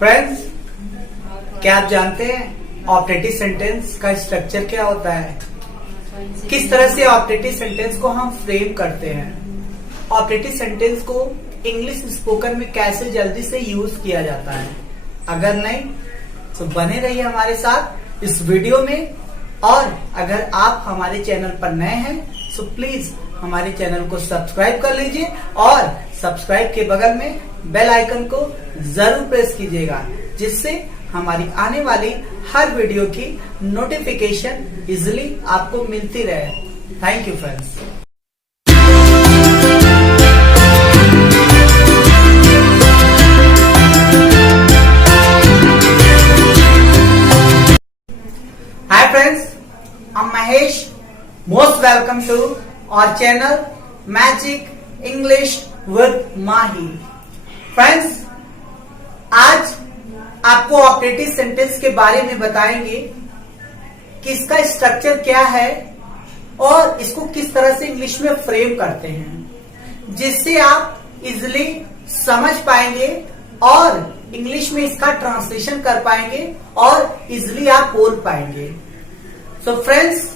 Friends, क्या आप जानते हैं ऑपरेटिव सेंटेंस का स्ट्रक्चर क्या होता है? किस तरह से ऑपरेटिव सेंटेंस को हम फ्रेम करते हैं? ऑपरेटिव सेंटेंस को इंग्लिश स्पोकन में कैसे जल्दी से यूज किया जाता है? अगर नहीं तो बने रहिए हमारे साथ इस वीडियो में। और अगर आप हमारे चैनल पर नए हैं तो प्लीज हमारे चैनल को सब्सक्राइब कर लीजिए और सब्सक्राइब के बगल में बेल आइकन को जरूर प्रेस कीजिएगा, जिससे हमारी आने वाली हर वीडियो की नोटिफिकेशन इजीली आपको मिलती रहे। Thank you friends. Hi friends, I'm Mahesh. Most welcome to our channel Magic English with Mahi. Friends, आज आपको ऑपरेटिव सेंटेंस के बारे में बताएंगे कि इसका स्ट्रक्चर क्या है और इसको किस तरह से इंग्लिश में फ्रेम करते हैं, जिससे आप इजिली समझ पाएंगे और इंग्लिश में इसका ट्रांसलेशन कर पाएंगे और इजिली आप बोल पाएंगे। सो फ्रेंड्स,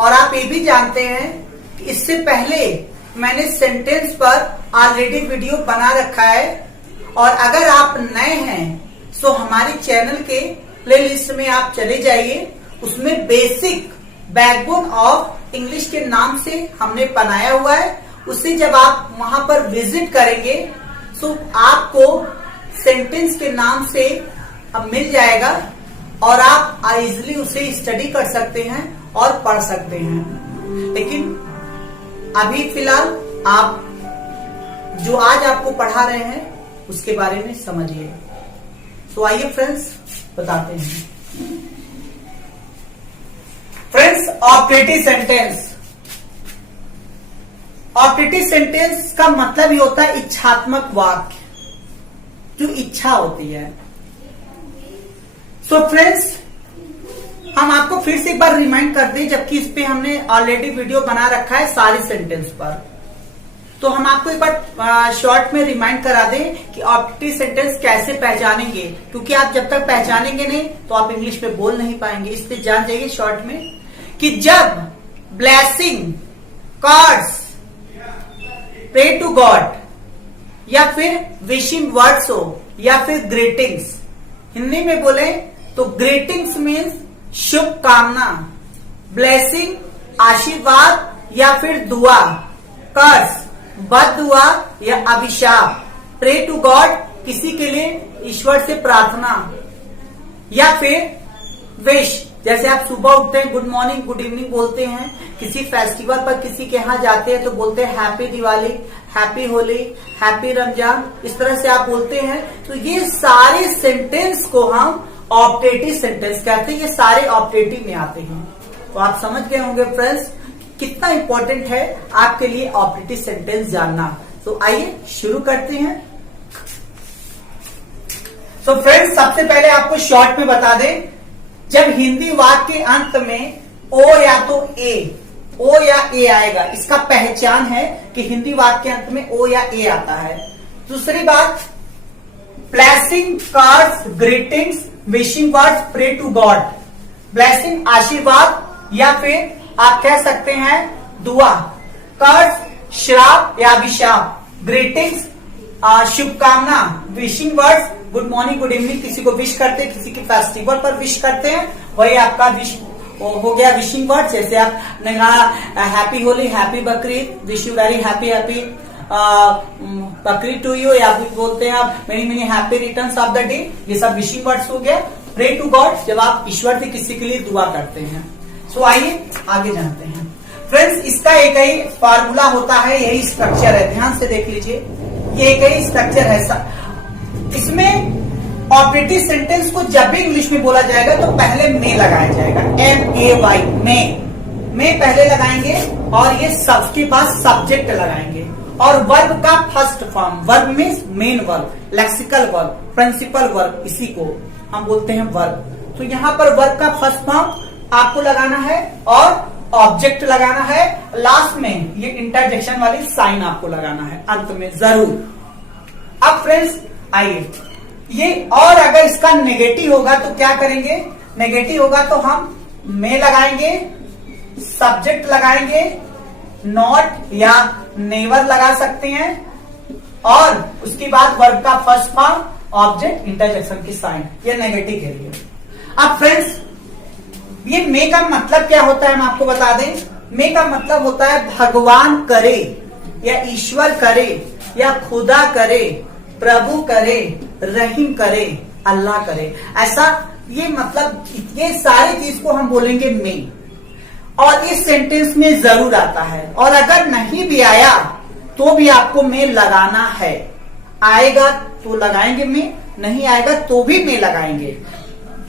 और आप ये भी जानते हैं कि इससे पहले मैंने सेंटेंस पर ऑलरेडी वीडियो बना रखा है, और अगर आप नए हैं तो हमारे चैनल के प्लेलिस्ट में आप चले जाइए। उसमें बेसिक बैकबोन ऑफ इंग्लिश के नाम से हमने बनाया हुआ है। उसे जब आप वहां पर विजिट करेंगे तो आपको सेंटेंस के नाम से अब मिल जाएगा और आप इजिली उसे स्टडी कर सकते हैं और पढ़ सकते हैं। लेकिन अभी फिलहाल आप जो आज आपको पढ़ा रहे हैं उसके बारे में समझिए। तो आइए फ्रेंड्स बताते हैं। Friends, operative sentence. Operative sentence का मतलब ही होता है इच्छात्मक वाक्य, जो इच्छा होती है। सो फ्रेंड्स, हम आपको फिर से एक बार रिमाइंड कर दें, जबकि इस पे हमने ऑलरेडी वीडियो बना रखा है सारे सेंटेंस पर। तो हम आपको एक बार शॉर्ट में रिमाइंड करा दें कि ऑपरेटिव सेंटेंस कैसे पहचानेंगे, क्योंकि आप जब तक पहचानेंगे नहीं तो आप इंग्लिश में बोल नहीं पाएंगे। इस पे जान जाइए शॉर्ट में कि जब blessing, cards, pray to God या फिर विशिंग वर्ड्स हो या फिर ग्रीटिंग्स, हिंदी में बोले तो ग्रीटिंग्स मीन्स शुभकामना, ब्लेसिंग आशीर्वाद या फिर दुआ, कर्स बद दुआ या अभिशाप, प्रे टू गॉड किसी के लिए ईश्वर से प्रार्थना, या फिर विश, जैसे आप सुबह उठते हैं गुड मॉर्निंग गुड इवनिंग बोलते हैं, किसी फेस्टिवल पर किसी के यहाँ जाते हैं तो बोलते हैं happy Diwali, happy Holi, happy Ramzan, इस तरह से आप बोलते हैं। तो ये सारे सेंटेंस को हम ऑपरेटिव सेंटेंस कहते हैं। ये सारे ऑपरेटिव में आते हैं। तो आप समझ गए होंगे फ्रेंड्स कितना इंपॉर्टेंट है आपके लिए ऑपरेटिव सेंटेंस जानना। तो आइए शुरू करते हैं। तो फ्रेंड्स, सबसे पहले आपको शॉर्ट में बता दें, जब हिंदी वाक्य के अंत में ओ या तो ओ या ए आएगा, इसका पहचान है कि हिंदी वाक्य के अंत में ओ या ए आता है। दूसरी बात, blessing, cards, greetings, wishing words, pray to God. Blessing आशीर्वाद या फिर आप कह सकते हैं दुआ, कर्ज श्राप या अभिशाप, ग्रीटिंग्स शुभकामना, wishing words good morning good evening, किसी को विश करते हैं, किसी के फेस्टिवल पर विश करते हैं, वही आपका विश हो गया विशिंग वर्ड। जैसे आपने कहा happy Holi, happy Bakrid, wish you very happy Bakrid to you, या फिर बोलते हैं आप many many happy returns of the day, ये सब विशिंग वर्ड्स हो गया। प्रे टू गॉड, जब आप ईश्वर से किसी के लिए दुआ करते हैं। सो आइए आगे जानते हैं। फ्रेंड्स, इसका एक ही फार्मूला होता है, यही स्ट्रक्चर है, ध्यान से देख लीजिए, ये एक ही स्ट्रक्चर है। इसमें ऑपरेटिव सेंटेंस को जब भी इंग्लिश में बोला जाएगा तो पहले में लगाया जाएगा, MAY, में पहले लगाएंगे, और ये सबके पास सब्जेक्ट लगाएंगे, और वर्ब का first form, verb means main verb, lexical verb, principal verb, इसी को हम बोलते हैं वर्ब। तो यहाँ पर वर्ब का फर्स्ट फॉर्म आपको लगाना है और ऑब्जेक्ट लगाना है, लास्ट में ये इंटरजेक्शन वाली साइन आपको लगाना है अंत में जरूर। अब फ्रेंड्स आइए, ये और अगर इसका नेगेटिव होगा तो क्या करेंगे, नेगेटिव होगा तो हम में लगाएंगे, सब्जेक्ट लगाएंगे, नॉट या नेवर लगा सकते हैं, और उसके बाद वर्ब का फर्स्ट फॉर्म, ऑब्जेक्ट, इंटरजेक्शन की साइन, ये नेगेटिव के लिए। अब फ्रेंड्स ये मे का मतलब क्या होता है हम आपको बता दें। मे का मतलब होता है भगवान करे या ईश्वर करे या खुदा करे, प्रभु करे, रहीम करे, अल्लाह करे, ऐसा ये मतलब ये सारी चीज को हम बोलेंगे मे, और इस सेंटेंस में जरूर आता है। और अगर नहीं भी आया तो भी आपको मे लगाना है, आएगा तो लगाएंगे मे, नहीं आएगा तो भी मे लगाएंगे।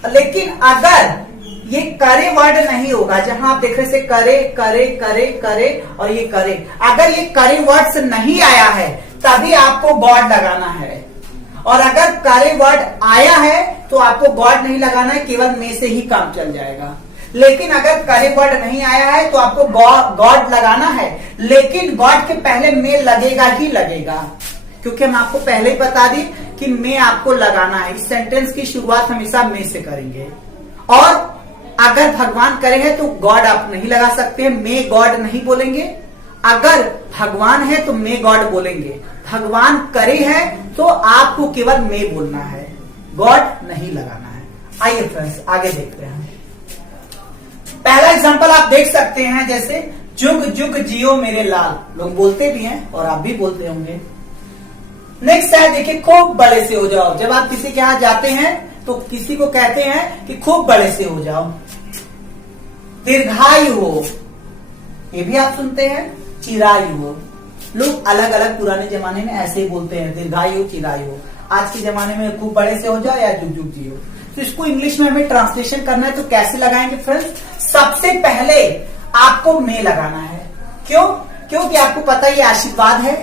लेकिन अगर ये करे वर्ड नहीं होगा, जहां आप देख रहे से करे करे करे करे और ये करे, अगर ये करे वर्ड से नहीं आया है तभी आपको गॉड लगाना है, और अगर करे वर्ड आया है तो आपको गॉड नहीं लगाना है, केवल मे से ही काम चल जाएगा। लेकिन अगर करे वर्ड नहीं आया है तो आपको गॉड लगाना है, लेकिन गॉड के पहले मे लगेगा ही लगेगा, क्योंकि हम आपको पहले ही बता दी कि मे आपको लगाना है। इस सेंटेंस की शुरुआत हमेशा मे से करेंगे। और अगर भगवान करेंगे तो गॉड आप नहीं लगा सकते, मे गॉड नहीं बोलेंगे। अगर भगवान है तो मे गॉड बोलेंगे, भगवान करे है तो आपको केवल मे बोलना है, गॉड नहीं लगाना है। आइए फ्रेंड्स आगे देखते हैं। पहला एग्जांपल आप देख सकते हैं, जैसे जुग जुग जियो मेरे लाल, लोग बोलते भी हैं और आप भी बोलते होंगे। नेक्स्ट है देखिए, खूब बड़े से हो जाओ। जब आप किसी के यहाँ जाते हैं तो किसी को कहते हैं कि खूब बड़े से हो जाओ। दीर्घायु हो, ये भी आप सुनते हैं। चिरायु हो, लोग अलग अलग पुराने जमाने में ऐसे ही बोलते हैं, दीर्घायु, चिरायु। आज के जमाने में खूब बड़े से हो जाओ या जुग जुग जियो। तो इसको इंग्लिश में हमें ट्रांसलेशन करना है तो कैसे लगाएंगे फ्रेंड्स? सबसे पहले आपको मे लगाना है। क्यों? क्योंकि आपको पता है ये आशीर्वाद है,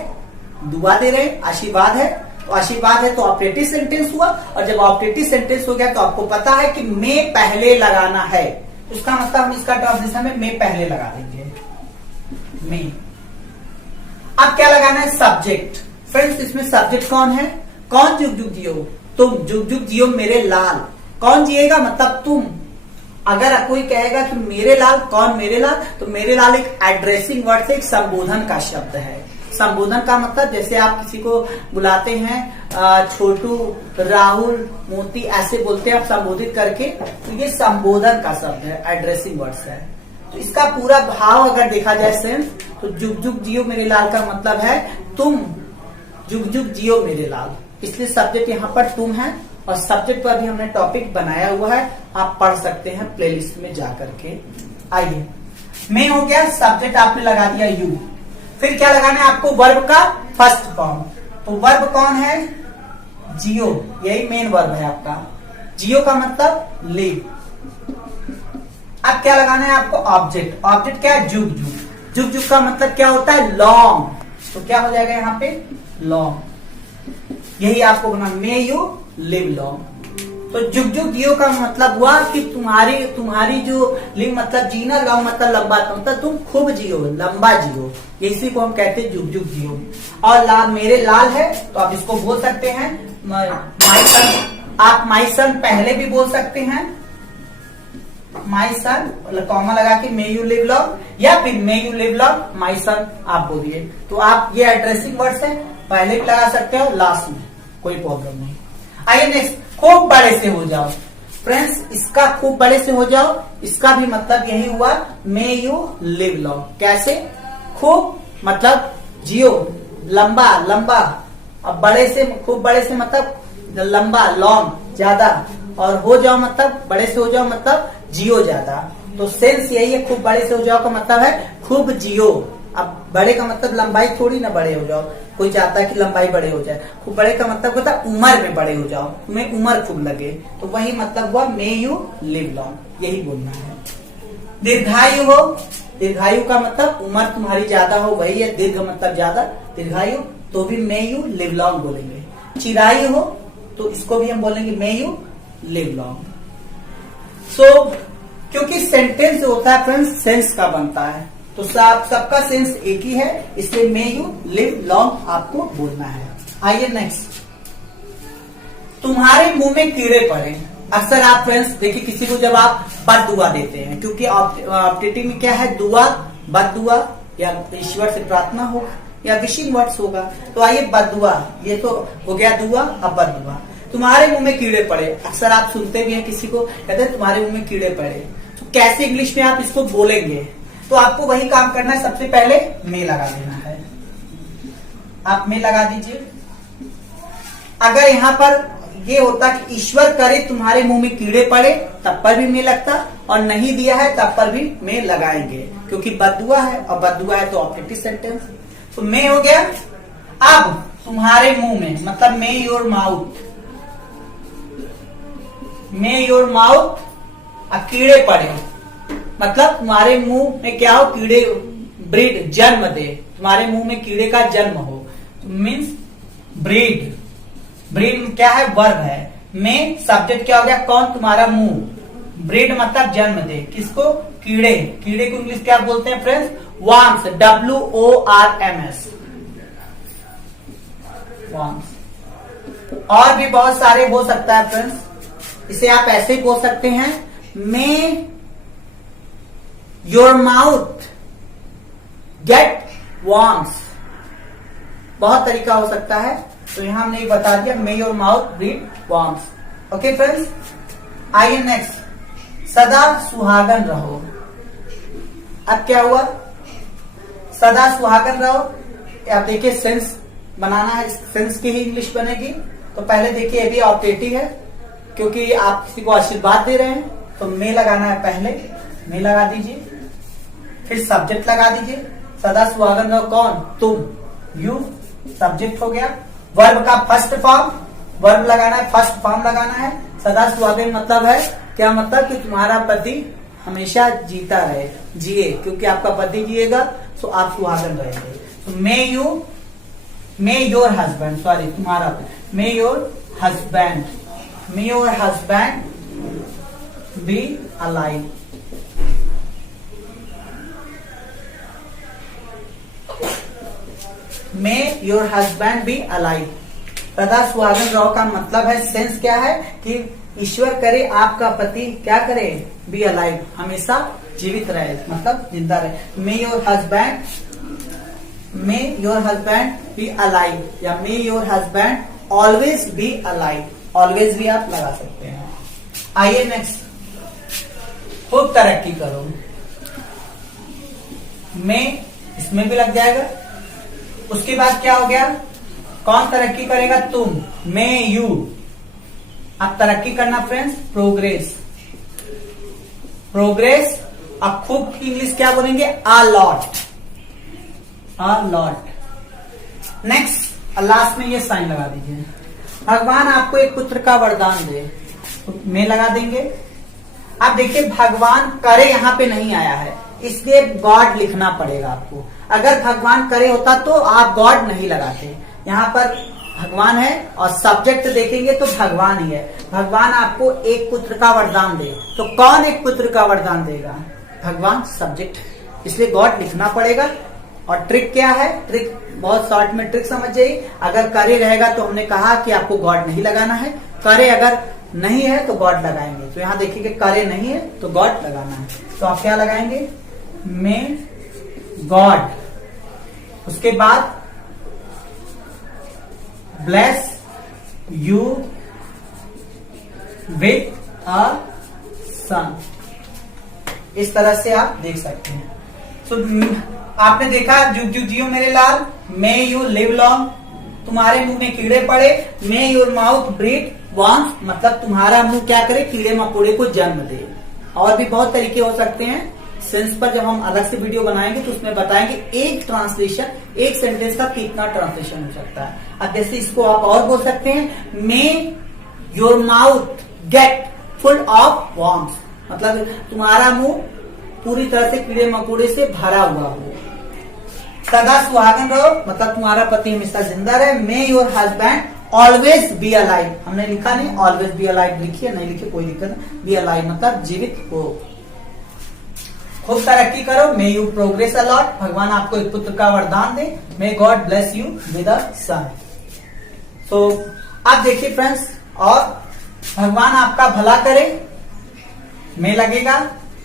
दुआ दे रहे हैं, आशीर्वाद है, तो आशीर्वाद है तो ऑपरेटिव सेंटेंस हुआ, और जब ऑपरेटिव सेंटेंस हो गया तो आपको पता है कि मे पहले लगाना है। उसका मतलब हम इसका ट्रांसलेशन में मे पहले लगा देंगे, मे। अब क्या लगाना है? सब्जेक्ट। फ्रेंड्स इसमें सब्जेक्ट कौन है? कौन जुग जुग जियो? तुम जुग जुग जियो मेरे लाल। कौन जिएगा? मतलब तुम। अगर कोई कहेगा कि मेरे लाल, कौन मेरे लाल? तो मेरे लाल एक एड्रेसिंग वर्ड से, एक संबोधन का शब्द है। संबोधन का मतलब जैसे आप किसी को बुलाते हैं छोटू, राहुल, मोती, ऐसे बोलते हैं आप संबोधित करके, तो ये संबोधन का शब्द है, एड्रेसिंग वर्ड्स है। तो इसका पूरा भाव अगर देखा जाए सेंस, तो जुग जुग जियो मेरे लाल का मतलब है तुम जुग जुग जियो मेरे लाल। इसलिए सब्जेक्ट यहाँ पर तुम है, और सब्जेक्ट पर भी हमने टॉपिक बनाया हुआ है, आप पढ़ सकते हैं प्लेलिस्ट में जा करके। आइए, मे हो गया, सब्जेक्ट आपने लगा दिया यू। फिर क्या लगाना है आपको? वर्ब का फर्स्ट फॉर्म। तो वर्ब कौन है? जियो, यही मेन वर्ब है आपका। जियो का मतलब लिव। अब क्या लगाना है आपको? ऑब्जेक्ट। ऑब्जेक्ट क्या है? जुग जुग। जुग जुग का मतलब क्या होता है? लॉन्ग। तो क्या हो जाएगा यहाँ पे? लॉन्ग। यही आपको बना, मे यू लिव लॉन्ग। तो जुग जुग जियो का मतलब हुआ कि तुम्हारी जो लिव मतलब जीना, लॉन्ग मतलब लंबा, मतलब तुम खूब जियो, लंबा जियो, इसी को हम कहते हैं जुग जुग जियो। और मेरे लाल है तो आप इसको बोल सकते हैं माई सन। आप माई सन पहले भी बोल सकते हैं, माई सन कॉमा लगा के मे यू लिव लॉन्ग, या फिर मे यू लिव लॉन्ग माई सन आप बोलिए। तो आप ये एड्रेसिंग वर्ड्स है, पहले भी लगा सकते हो, लास्ट में, कोई प्रॉब्लम नहीं। आइए नेक्स्ट, खूब बड़े से हो जाओ। फ्रेंड्स इसका खूब बड़े से हो जाओ, इसका भी मतलब यही हुआ, मे यू लिव लॉन्ग। कैसे? खूब मतलब जियो, लंबा लंबा, अब बड़े से, खूब बड़े से मतलब लंबा, लॉन्ग ज्यादा, और हो जाओ मतलब बड़े से हो जाओ मतलब जियो ज्यादा। तो सेंस यही है, खूब बड़े से हो जाओ का मतलब है खूब जियो। अब बड़े का मतलब लंबाई थोड़ी ना बड़े हो जाओ, कोई चाहता है कि लंबाई बड़े हो जाए। खूब बड़े का मतलब होता है उम्र में बड़े हो जाओ, तुम्हें उम्र खूब लगे, तो वही मतलब हुआ मे यू लिव लॉन्ग, यही बोलना है। दीर्घायु हो, दीर्घायु का मतलब उम्र तुम्हारी ज्यादा हो, वही है, दीर्घ मतलब ज्यादा, दीर्घायु, तो भी मे यू लिव लॉन्ग बोलेंगे। चिरायु हो तो इसको भी हम बोलेंगे मे यू लिव लॉन्ग। सो क्योंकि सेंटेंस जो होता है फ्रेंड्स सेंस का बनता है, तो सबका सेंस एक ही है, इसलिए मे यू लिव लॉन्ग आपको बोलना है। आइए नेक्स्ट, तुम्हारे मुंह में कीड़े पड़े। अक्सर आप फ्रेंड्स देखिए किसी को जब आप बद दुआ देते हैं, क्योंकि ऑप्टेटिव में क्या है, दुआ, बद दुआ या ईश्वर से प्रार्थना होगा या विशिंग वर्ड्स होगा। तो आइए बद दुआ, ये तो हो गया दुआ, अब बद दुआ। तुम्हारे मुंह में कीड़े पड़े, अक्सर आप सुनते भी हैं किसी को कहते हैं तुम्हारे मुंह में कीड़े पड़े। तो कैसे इंग्लिश में आप इसको बोलेंगे, तो आपको वही काम करना है, सबसे पहले मे लगा देना है। आप मे लगा दीजिए। अगर यहाँ पर ये होता कि ईश्वर करे तुम्हारे मुंह में कीड़े पड़े, तब पर भी मे लगता, और नहीं दिया है तब पर भी मे लगाएंगे, क्योंकि बद्दुआ है और बद्दुआ है तो ऑप्टेटिव सेंटेंस। तो मे हो गया। अब तुम्हारे मुंह में मतलब मे your mouth, may your mouth. अब कीड़े पड़े मतलब तुम्हारे मुंह में क्या हो, कीड़े ब्रीड जन्म दे, तुम्हारे मुंह में कीड़े का जन्म हो, मीन्स ब्रीड। ब्रीड क्या है, वर्ब है। में सब्जेक्ट क्या हो गया, कौन, तुम्हारा मुंह। ब्रीड मतलब जन्म दे, किसको, कीड़े। कीड़े को इंग्लिश क्या बोलते हैं फ्रेंड्स, वर्म्स, WORMS, वर्म्स। और भी बहुत सारे हो सकता है फ्रेंड्स, इसे आप ऐसे ही बोल सकते हैं, may your mouth get worms. बहुत तरीका हो सकता है, तो यहां हमने एक बता दिया, मे your mouth breed worms. Okay friends, आइए नेक्स्ट, सदा सुहागन रहो। अब क्या हुआ, सदा सुहागन रहो। आप देखिए सेंस बनाना है, सेंस की ही इंग्लिश बनेगी। तो पहले देखिए ये भी ऑप्टेटिव है, क्योंकि आप किसी को आशीर्वाद दे रहे हैं, तो मे लगाना है पहले, मे लगा दीजिए। फिर सब्जेक्ट लगा दीजिए, सदा सुहागन रहो, कौन, तुम, यू, सब्जेक्ट हो गया। वर्ब का फर्स्ट फॉर्म, वर्ब लगाना है, फर्स्ट फॉर्म लगाना है। सदा सुहागन मतलब है क्या, मतलब कि तुम्हारा पति हमेशा जीता रहे, जिए, क्योंकि आपका पति जिएगा तो आप सुहागन रहेंगे। तो may you, may your husband, sorry तुम्हारा, may your husband, may your husband be alive. May your husband be alive. सदा सुहागन रहो का मतलब है, सेंस क्या है कि ईश्वर करे आपका पति क्या करे, बी अलाइव, हमेशा जीवित रहे, मतलब जिंदा रहे। May your husband, may your husband be alive, या may your husband always be alive. Always भी आप लगा सकते हैं। आइए नेक्स्ट, खूब तरक्की करो। मे इसमें भी लग जाएगा। उसके बाद क्या हो गया, कौन तरक्की करेगा, तुम, मे यू। अब तरक्की करना फ्रेंड्स, प्रोग्रेस, प्रोग्रेस। अब खूब की इंग्लिश क्या बोलेंगे, a lot, a lot. Next last में ये साइन लगा दीजिए, भगवान आपको एक पुत्र का वरदान दे, तो मे लगा देंगे। अब देखिए भगवान करे यहां पे नहीं आया है, इसलिए गॉड लिखना पड़ेगा आपको। अगर भगवान करे होता तो आप गॉड नहीं लगाते, यहाँ पर भगवान है और सब्जेक्ट देखेंगे तो भगवान ही है। भगवान आपको एक पुत्र का वरदान दे, तो कौन एक पुत्र का वरदान देगा, भगवान, सब्जेक्ट, इसलिए गॉड लिखना पड़ेगा। और ट्रिक क्या है, ट्रिक बहुत शॉर्ट में ट्रिक समझ जाइए। अगर करे रहेगा तो हमने कहा कि आपको गॉड नहीं लगाना है, करे अगर नहीं है तो गॉड लगाएंगे। तो यहाँ देखिए करे नहीं है तो गॉड लगाना है, तो आप क्या लगाएंगे, मे गॉड। उसके बाद ब्लेस यू विथ अ सन। इस तरह से आप देख सकते हैं। तो आपने देखा, जुग जुग जियो मेरे लाल, मे यू लिव लॉन्ग, तुम्हारे मुंह में कीड़े पड़े, मे योर माउथ ब्रीड वर्म्स, मतलब तुम्हारा मुंह क्या करे, कीड़े मकोड़े को जन्म दे। और भी बहुत तरीके हो सकते हैं। सेंस पर जब हम अलग से वीडियो बनाएंगे तो उसमें बताएंगे एक ट्रांसलेशन, एक सेंटेंस का कितना ट्रांसलेशन हो सकता है। अब जैसे इसको आप और बोल सकते हैं, may your mouth get full of worms, मतलब तुम्हारा मुंह पूरी तरह से कीड़े मकोड़े से भरा हुआ हो। सदा सुहागन रहो, मतलब तुम्हारा पति हमेशा जिंदा रहे। May your husband always be alive, हमने लिखा नहीं, ऑलवेज बी अलाइव लिखिए, नहीं लिखिए कोई दिक्कत नहीं, बी अलाइव मतलब जीवित हो। खूब तरक्की करो, मे यू प्रोग्रेस अलॉट, भगवान आपको एक पुत्र का वरदान दे, may God bless you with a son. तो अब देखिए फ्रेंड्स, और भगवान आपका भला करे, में लगेगा।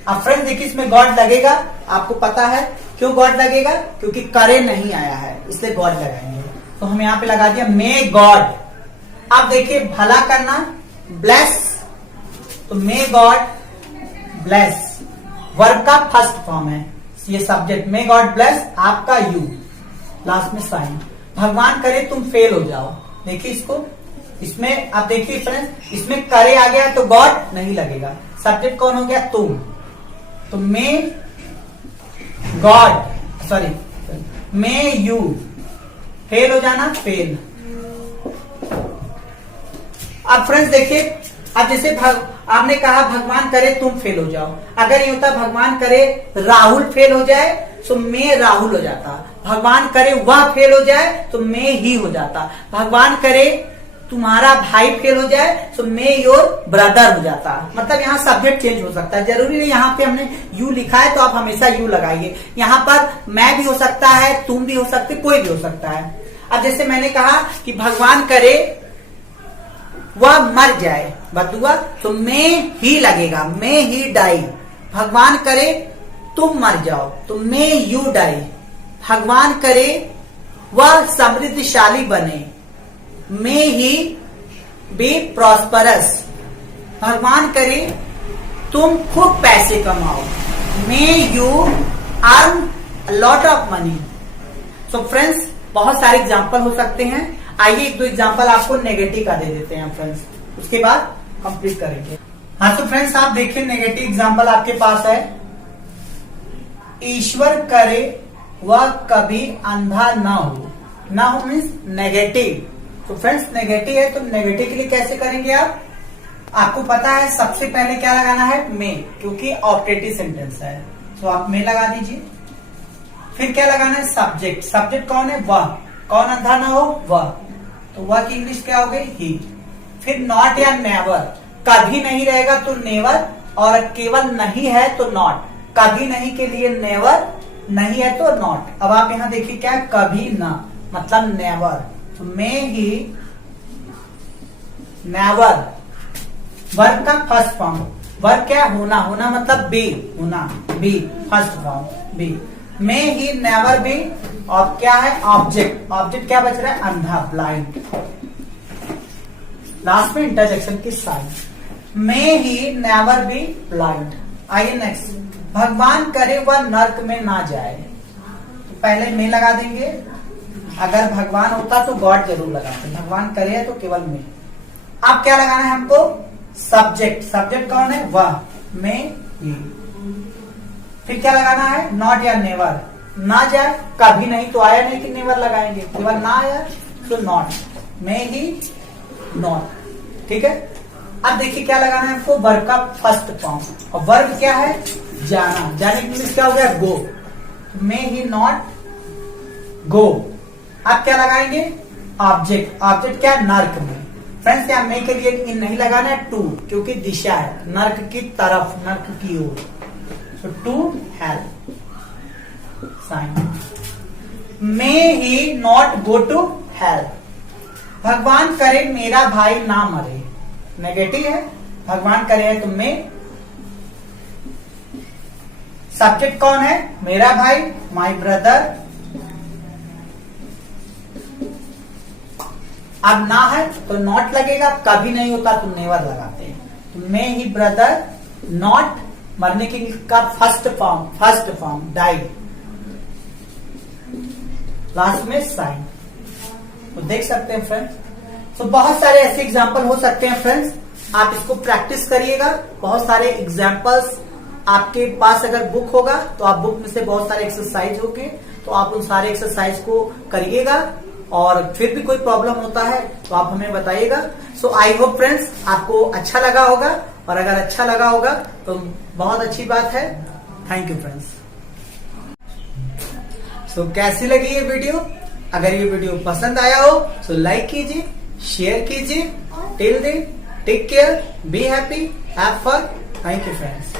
अब फ्रेंड्स देखिए इसमें गॉड लगेगा, आपको पता है क्यों गॉड लगेगा, क्योंकि करे नहीं आया है इसलिए गॉड लगाएंगे। तो हम यहाँ पे लगा दिया मे गॉड। अब देखिए भला करना ब्लेस, तो मे गॉड ब्लेस वर्ब का फर्स्ट फॉर्म है, ये सब्जेक्ट मे गॉड ब्लेस आपका यू, लास्ट में साइन। भगवान करे तुम फेल हो जाओ, देखिए इसको, इसमें आप देखिए फ्रेंड्स इसमें करे आ गया तो गॉड नहीं लगेगा, सब्जेक्ट कौन हो गया तुम, तो may God sorry may you, fail हो जाना फेल। अब फ्रेंड्स देखिए, अब जैसे आपने कहा भगवान करे तुम फेल हो जाओ, अगर ये होता भगवान करे राहुल फेल हो जाए तो मैं राहुल हो जाता, भगवान करे वह फेल हो जाए तो मैं ही हो जाता, भगवान करे तुम्हारा भाई फेल हो जाए तो मैं योर ब्रदर हो जाता। मतलब यहाँ सब्जेक्ट चेंज हो सकता है, जरूरी नहीं यहाँ पे हमने यू लिखा है तो आप हमेशा यू लगाइए, यहाँ पर मैं भी हो सकता है, तुम भी हो सकते, कोई भी हो सकता है। अब जैसे मैंने कहा कि भगवान करे वह मर जाए बदुआ, तो मैं ही लगेगा, मैं ही डाई। भगवान करे तुम मर जाओ तो मैं यू डाई। भगवान करे वह समृद्धशाली बने, मैं ही बी प्रॉस्परस। भगवान करे तुम खूब पैसे कमाओ, may you earn lot of money. So friends बहुत सारे एग्जाम्पल हो सकते हैं, आइए एक दो एग्जाम्पल आपको नेगेटिव का दे देते हैं फ्रेंड्स, उसके बाद कंप्लीट करेंगे। हाँ तो फ्रेंड्स आप देखिए नेगेटिव एग्जाम्पल आपके पास है, ईश्वर करे वह कभी अंधा ना हो, ना हो मीन्स नेगेटिव। तो फ्रेंड्स नेगेटिव है तो नेगेटिव के लिए कैसे करेंगे आप, आपको पता है सबसे पहले क्या लगाना है मे, क्योंकि ऑब्जेक्टिव सेंटेंस है तो आप मे लगा दीजिए। फिर क्या लगाना है सब्जेक्ट, सब्जेक्ट कौन है वह, कौन अंधा ना हो वह, तो वह की इंग्लिश क्या हो गई ही। फिर नॉट या नेवर, कभी नहीं रहेगा तो नेवर, और केवल नहीं है तो नॉट, कभी नहीं के लिए नेवर, नहीं है तो नॉट। अब आप यहाँ देखिए क्या है कभी ना मतलब नेवर, तो मैं ही नेवर वर्ब का फर्स्ट फॉर्म, वर्ब क्या होना, होना मतलब बी, होना बी फर्स्ट फॉर्म बी, मैं ही नेवर बी। और क्या है ऑब्जेक्ट, ऑब्जेक्ट क्या बच रहा है अंधा ब्लाइंड, लास्ट में इंटरजेक्शन की साइन, मैं ही नेवर बी ब्लाइंड। आइए नेक्स्ट, भगवान करे वह नर्क में ना जाए, तो पहले मैं लगा देंगे, अगर भगवान होता तो गॉड जरूर लगाते, भगवान करे तो केवल मैं। अब क्या लगाना है हमको सब्जेक्ट, सब्जेक्ट कौन है वह, मैं ही। फिर क्या लगाना है नॉट या नेवर, ना जाए कभी नहीं तो आया नहीं कि नेवर लगाएंगे, केवल ना आया तो नॉट, मैं ही नॉट। ठीक है, अब देखिए क्या लगाना है आपको वर्ब का फर्स्ट फॉर्म, और वर्ब क्या है जाना, जाने के लिए क्या हो गया गो, मैं ही नॉट गो। अब क्या लगाएंगे ऑब्जेक्ट, ऑब्जेक्ट क्या नर्क में। फ्रेंड्स यहाँ मैं के लिए इन नहीं लगाना है टू, क्योंकि दिशा है नर्क की तरफ, नर्क की ओर, तो to help sign, may he not go to help. भगवान करे मेरा भाई ना मरे, नेगेटिव है, भगवान करे तो मैं, सब्जेक्ट कौन है मेरा भाई माय ब्रदर, अब ना है तो नॉट लगेगा, कभी नहीं होता तो नेवर लगाते हैं, तो मैं ही ब्रदर नॉट, मरने की का फर्स्ट फॉर्म डाइड, लास्ट में साइन। तो देख सकते हैं फ्रेंड्स, तो बहुत सारे ऐसे एग्जाम्पल हो सकते हैं फ्रेंड्स, आप इसको प्रैक्टिस करिएगा। बहुत सारे एग्जाम्पल्स आपके पास अगर बुक होगा तो आप बुक में से बहुत सारे एक्सरसाइज होंगे, तो आप उन सारे एक्सरसाइज को करिएगा, और फिर भी कोई प्रॉब्लम होता है तो आप हमें बताइएगा। सो आई होप फ्रेंड्स आपको अच्छा लगा होगा, और अगर अच्छा लगा होगा तो बहुत अच्छी बात है। Thank you friends. सो कैसी लगी ये वीडियो, अगर ये वीडियो पसंद आया हो तो लाइक कीजिए, शेयर कीजिए। Till then take care, be happy, have fun. Thank you friends.